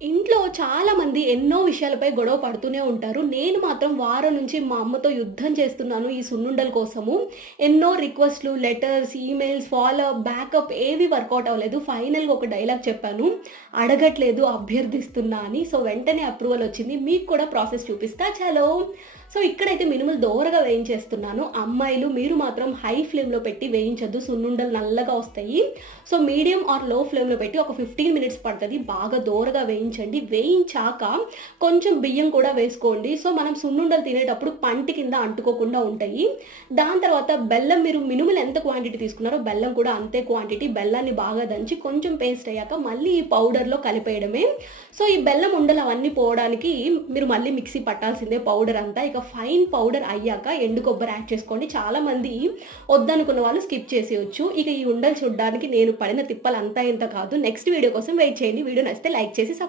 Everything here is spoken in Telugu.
ఇంట్లో చాలామంది ఎన్నో విషయాలపై గొడవ పడుతూనే ఉంటారు. నేను మాత్రం వారం నుంచి మా అమ్మతో యుద్ధం చేస్తున్నాను ఈ సున్నుండల కోసము. ఎన్నో రిక్వెస్ట్‌లు, letters, emails, follow up, backup ఏవి వర్కౌట్ అవ్వలేదు. ఫైనల్‌గా ఒక డైలాగ్ చెప్పాను. అడగట్లేదు, అభ్యర్థిస్తున్నా అని. సో, వెంటనే అప్రూవల్ వచ్చింది. మీకు కూడా ప్రాసెస్ చూపిస్తా చలో. సో, ఇక్కడైతే మినుములు దోరగా వేయించేస్తున్నాను. అమ్మాయిలు మీరు మాత్రం హై ఫ్లేమ్‌లో పెట్టి వేయించొద్దు. సున్నుండలు నల్లగా వస్తాయి. సో, మీడియం ఆర్ లో ఫ్లేమ్‌లో పెట్టి ఒక 15 మినిట్స్ పడతది. బాగా దోరగా వేయించండి. వేయించాక కొంచెం బియ్యం కూడా వేసుకోండి. సో, మనం సున్నుండలు తినేటప్పుడు పంటి కింద అంటుకోకుండా ఉంటాయి. దాని తర్వాత బెల్లం మీరు మినుములు ఎంత క్వాంటిటీ తీసుకున్నారో బెల్లం కూడా అంతే క్వాంటిటీ. బెల్లాన్ని బాగా దంచి కొంచెం పేస్ట్ అయ్యాక మళ్ళీ ఈ పౌడర్‌లో కలిపేయడమే. సో, ఈ బెల్లం ఉండలు అవన్నీ పోవడానికి మీరు మళ్ళీ మిక్సీ పట్టాల్సిందే పౌడర్ అంతా. ఇక ఫైన్ పౌడర్ అయ్యాక ఎండు కొబ్బరి యాడ్ చేసుకోండి. చాలామంది వద్దనుకున్న వాళ్ళు స్కిప్ చేసేయొచ్చు. ఇక ఈ ఉండలు చూడ్డానికి నేను పడిన తిప్పలు అంతా ఇంత కాదు. నెక్స్ట్ వీడియో కోసం వెయిట్ చేయండి. వీడియో నచ్చితే లైక్ చేసి